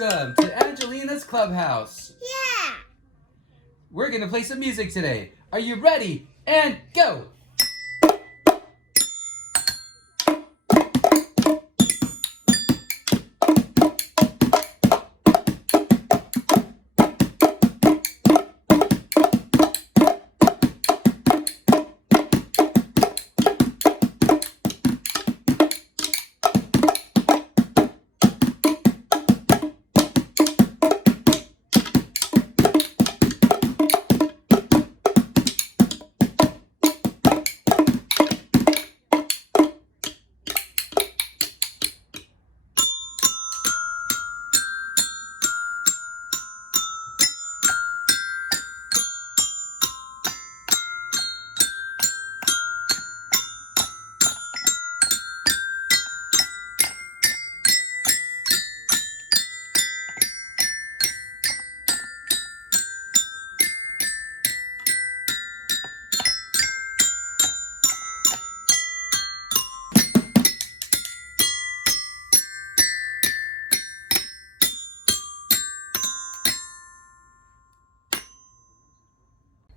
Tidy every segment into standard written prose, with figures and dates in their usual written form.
Welcome to Angelina's Clubhouse. Yeah. We're going to play some music today. Are you ready? And go!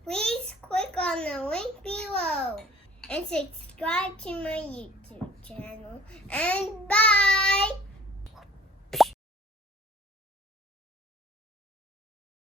Please click on the link below and subscribe to my YouTube channel. And bye!